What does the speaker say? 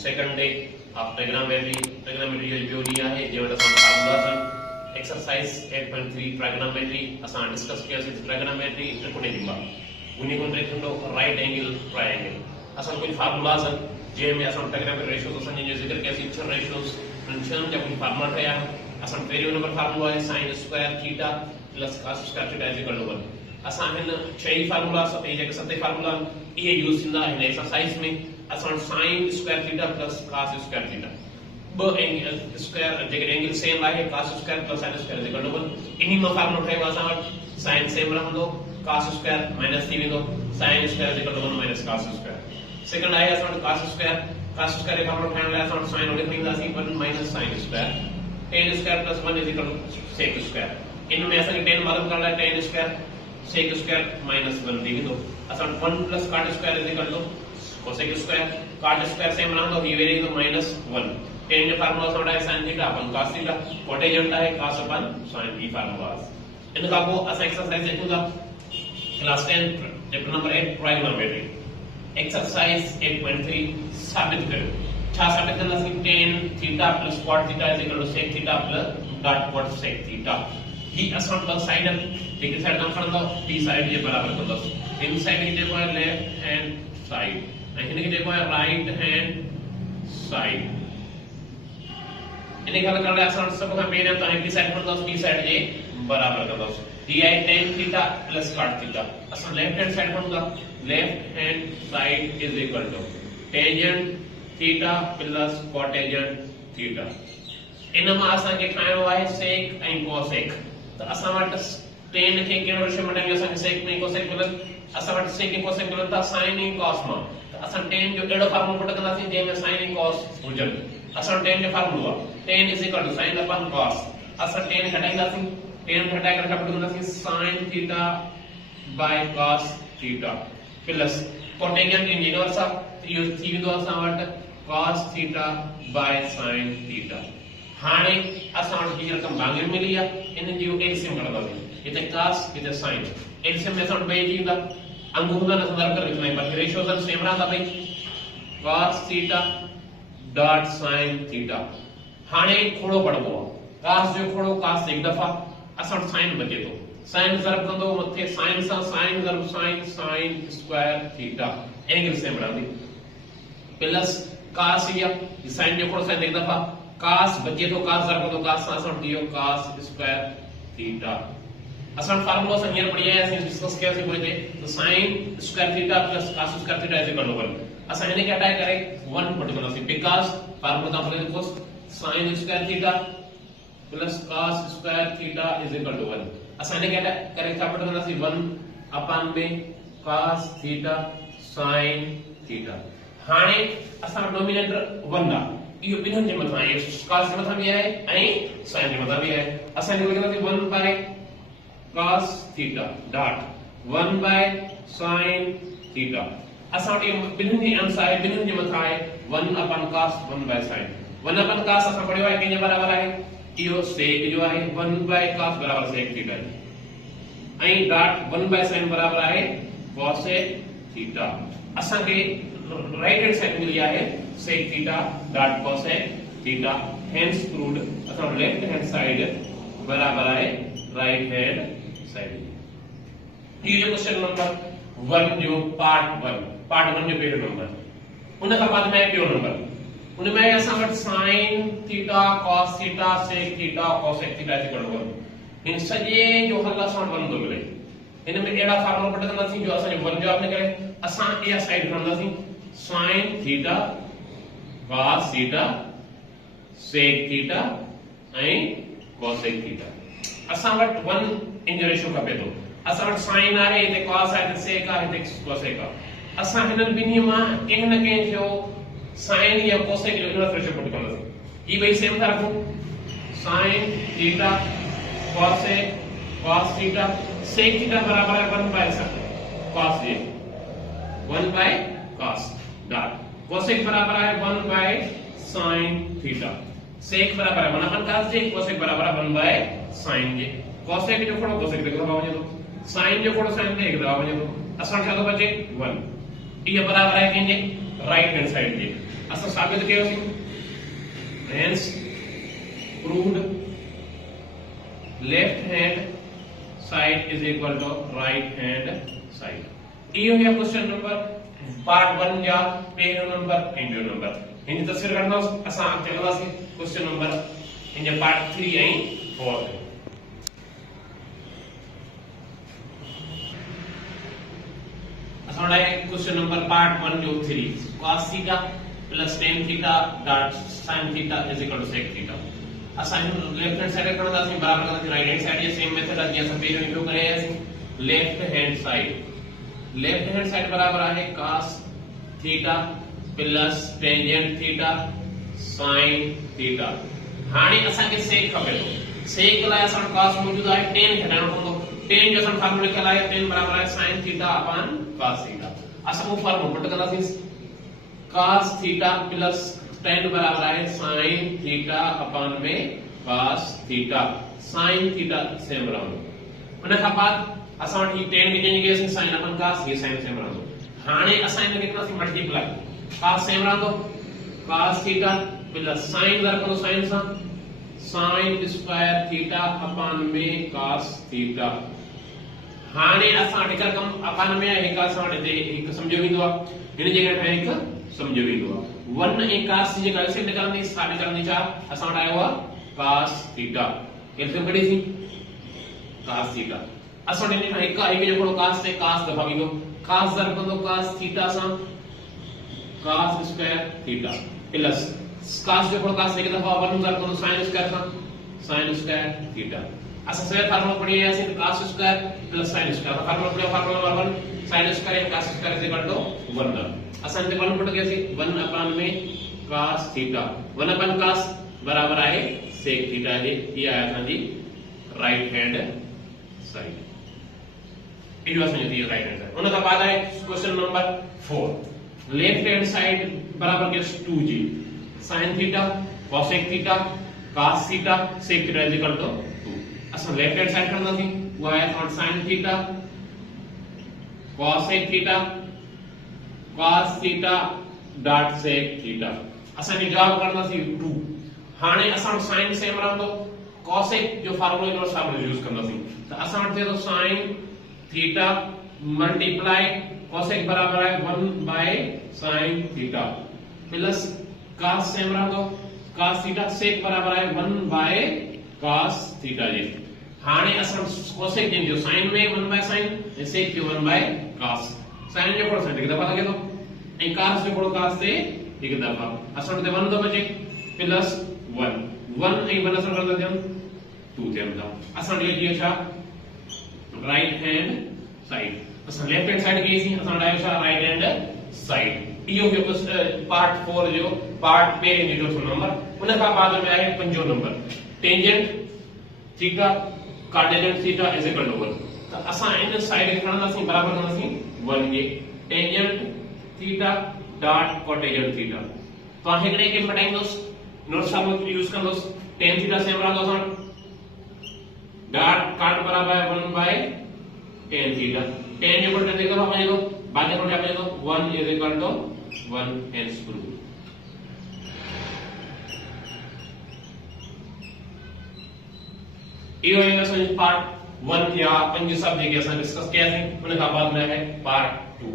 second day of trigonometry जो जो लिया है जो असां फार्मूलास एक्सरसाइज 8.3 ट्राइगोनोमेट्री असां डिस्कस किया से ट्राइगोनोमेट्री त्रिकोणीय दिमा उन्हीं को देखो राइट एंगल ट्रायंगल असां कुछ फार्मूलास जे में असां ट्राइगोनोमेट्री रेशियोस असां जो जिक्र किया सी छह रेशियोस छह जा कुछ फार्मूला ठया असां पहिरियों नंबर फार्मूला है sin square theta plus cos square theta is equal to 1 असां हिन छह फार्मूला सते जे सते फार्मूला ये यूज थींदा हिन एक्सरसाइज में असां sin square theta plus cos square theta बो एंगल स्क्वायर जे एंगल सेम आहे cos square plus sin square is equal to 1 इन्हीं में फार्मूला ठयो असां वट sin सेम रहंदो cos स्क्वायर माइनस थी वेंदो sin square is equal to 1 minus cos square second आहे असां वट cos स्क्वायर के फार्मूला ठाइण लाइ असां वट sin लिखंदासीं 1 minus sin square tan square plus 1 is equal to sec square इनमें असां के tan मालूम करण लाइ tan square sec square minus 1 थी वेंदो असां 1 plus cot square is equal to cosec square cot square same रहंदो ही वेरी तो माइनस 1 tan जो फार्मूला सोडा है sin थीटा अपन cos थीटा कोटेजेंट है cos अपन sin ई फार्मूलास इन का को असां एक्सरसाइज देखूंगा class 10 chapter number 8 trigonometry exercise 8.3 साबित करो छा साबित करना सी tan theta plus cot theta is equal to sec theta plus dot cot sec theta ही असां प्लस साइड एक साइड ना खणंदो टी साइड जे बराबर कंदो इन साइड के जेको है लेफ्ट हैंड साइड ऐं हिन के जेको है राइट हैंड साइड इने ख्याल करण असां सब खां पहिरियों त हिकड़ी साइड खणंदो टी साइड जे बराबर कंदो ही है tan theta plus cot theta असां लेफ्ट हैंड साइड खणंदा left hand side is equal to tangent theta plus cotangent theta इनमा असां के खाइणो आहे sec ऐं cosec त असां वट tan के केड़ो रेशियो मटाई असां sec में cosec मिलन असां वट sec ऐं cosec मिलन था sin ऐं cos मां त असां tan जो एड़ो फार्मूला पट कंदासीं जे में sin ऐं cos हुजन असां tan जो formula tan is equal to sin upon cos असां tan घटाईंदासीं tan घटाए करे पट कंदासीं sin theta by cos theta plus cotangent इन इनवर्स ऑफ यो थी वेंदो असां वट cos theta by sin theta हाने असां वट हीअ रकम भाङे मिली आहे इन जो एलसीएम कढंदासीं इते cos इते sin एलसीएम में असां वट ॿई थींदा अंग हूंदा न संदर्भ कर लिखना है पर रेशियोस सेम रहंदा भई cos theta dot sin theta हाने खोड़ो पढ़बो cos जो खोड़ो cos एक दफा असां वट sin बचे तो sin ज़रब कंदो मथे sin सा sin ज़रब sin sin square theta angle same रहंदी प्लस cos या sin जो खोड़ो sin एक दफा cos बचे तो cos ज़रब कंदो cos सा असां दियो cos स्क्वायर थीटा असां फार्मूला से हियर पढ़िया है असां डिस्कस किया से कोई तो sin square theta plus cos square theta is equal to 1 असां इने के हटाए करे 1 पुट कंदासीं बिकॉज़ फार्मूला ता बोले देखो sin square theta plus cos square theta is equal to 1 असां इने के हटाए करे छा पुट कंदासीं 1 अपन में cos थीटा sin थीटा हाने असां डोमिनेटर 1 दा यो बिनन जे मथा है cos जे मथा भी है ऐं sin जे मथा भी है असां इने लिखंदासीं 1 by cos theta dot 1 by sin theta असां वटि बिनन जी अंश आहे बिनन जे मथा आहे 1 अपन cos 1 by sin 1 upon cos असां पढ़ियो आहे के बराबर आहे इहो sec जो आहे 1 बाय cos बराबर sec थीटा ऐं डॉट 1 बाय sin बराबर आहे cosec थीटा असां के राइट हैंड साइड मिली आहे sec theta dot cosec theta hence proved असां लेफ्ट हैंड साइड बराबर आहे राइट हैंड साइड ये जो क्वेश्चन नंबर 1 जो पार्ट 1 जो पहिरियों नंबर उन का बाद में ॿियो नंबर उन में असां वटि sin theta cos theta sec theta cosec theta is equal to 1 इन सॼे जो हल असां 1 थो मिले इन में एड़ा फार्मूला पट कंदासीं जो असां 1 जवाब निकरे असां इहा साइड खणंदासीं sin theta cos theta sec theta ऐं cosec थीटा असां वट 1 इन जो रेशियो खपे तो असां वट sin आहे ते cos आहे ते sec आहे ते cosec आहे असां हिनन बिनी मां कंहिं न कंहिं जो sin या cosec जो इनवर्स रेशियो पुट कंदासीं ही ॿई सेम था रखूं sin theta cosec cos theta sec theta बराबर है 1 बाय cos ये 1 बाय cos डॉट cosec बराबर है 1 बाय sin थीटा sec बराबर है 1 अपन cos जे cosec बराबर है 1 बाय sin जे cosec जो खोड़ो cosec लिख दो वञे तो sin जो खोड़ो sin लिख दो वञे तो असां छा तो बचे 1 ये बराबर है कंहिंजे राइट हैंड साइड जे असां साबित कयोसीं hence proved left hand side is equal to right hand side। ये हो गया क्वेश्चन नंबर पार्ट 1 या पहिरियों नंबर इंडियो नंबर इन तस्वीर करना असां चलंदासीं क्वेश्चन नंबर इन पार्ट 3 ऐं 4 असां लाइ क्वेश्चन नंबर पार्ट 1 जो 3 cos theta plus tan theta dot sin theta is equal to sec theta असां लेफ्ट हैंड साइड करंदासीं बराबर करंदासीं राइट हैंड साइड जे सेम मेथड आहे जीअं असां पहिरियों इंप्रूव करे आयासीं लेफ्ट हैंड साइड बराबर आहे cos theta plus tangent theta sin theta हाणे असां खे sec खपे थो sec लाइ असां cos मौजूद आहे tan हटाइणो पवंदो tan जो असां फार्मूला लिखियल आहे tan बराबर आहे sin theta upon cos theta असां वो फार्मूला पुट कंदासीं cos थीटा प्लस tan बराबर है sin थीटा अपॉन में cos theta sin theta same रहंदो उन खां बाद असां वटि tan खे चेंज कयोसीं sin अपॉन cos ये sin सेम रहंदो हाणे असां इन खे कंदासीं मल्टीप्लाई cos सेम रहंदो cos थीटा प्लस sin रहंदो sin सां sin स्क्वायर थीटा अपॉन में cos थीटा हाणे असां हिक रकम अपॉन में हिक असां वटि हिक समझो वेंदो आहे हिन जगह ठाहे हिक समझो वेंदो आहे 1 ए cos जी जगह से निकालनी साबित करनी छा असां वटि आयो आहे cos थीटा केतिरो कढी थी cos थीटा असां वटि हिन हिक जो थोड़ो cos ते cos दफ़ा वेंदो cos दर कंदो cos थीटा सां cos square theta plus cos जो थोड़ो cos एक दफ़ा 1 दर कंदो sin स्क्वायर सां sin स्क्वायर थीटा असां से फार्मूला पढ़ी आयासीं cos square plus sin square formula पढ़ियो formula number 1 sin square and cos square is equal to 1 दर असां इते 1 पुट कयोसीं 1 अपॉन में cos थीटा 1 अपॉन cos बराबर आहे sec थीटा जे ये आया था जी right hand side it was जी राइट हैंड साइड उन का बाद है question number 4 left hand side बराबर के 2g sin theta cosec theta cos theta sec theta is equal to 2 असां लेफ्ट हैंड साइड करना थी वो है sin theta cosec theta cos theta dot sec theta असां ने जवाब करना थी 2 हाने असां sin सेम रहंदो cosec जो फार्मूला इन सामने यूज करना थी तो असां वटि तो sin थीटा मल्टीप्लाई cosec बराबर है 1 by sin theta plus cos same रहंदो cos थीटा sec बराबर है 1 बाय cos थीटा जी हाने असां cosec जो sin में 1 बाय sin sec जो 1 बाय cos sin जो थोड़ा सा एक दफा लगे तो ए cos जो थोड़ा cos से एक दफा असां वटि 1 तो बचे प्लस 1 1 ए बन असर कर देते हम 2 थे हम असां ये छा राइट हैंड साइड असां लेफ्ट हैंड साइड की सी असां डायो छा राइट हैंड साइड इहो जो पार्ट 4 जो पार्ट पे जो नंबर उन का बाद में है पंजो number tangent theta cotangent theta is equal to 1 तो असां इन साइड खे खणंदासीं बराबर कंदासीं 1 जे tangent theta dot cotangent theta तो हिकड़े के मटाइंदोस नोट सामो यूज कंदोस tan थीटा सेम रहंदो असां डॉट काट बराबर है 1 बाय tan थीटा tan जो बटन देखो अपन जो बाकी थोड़ा अपन जो 1 is equal to 1 and screw यो है असां पार्ट 1 या पंज सब जेके असां डिस्कस किया थे उन का बाद में है पार्ट 2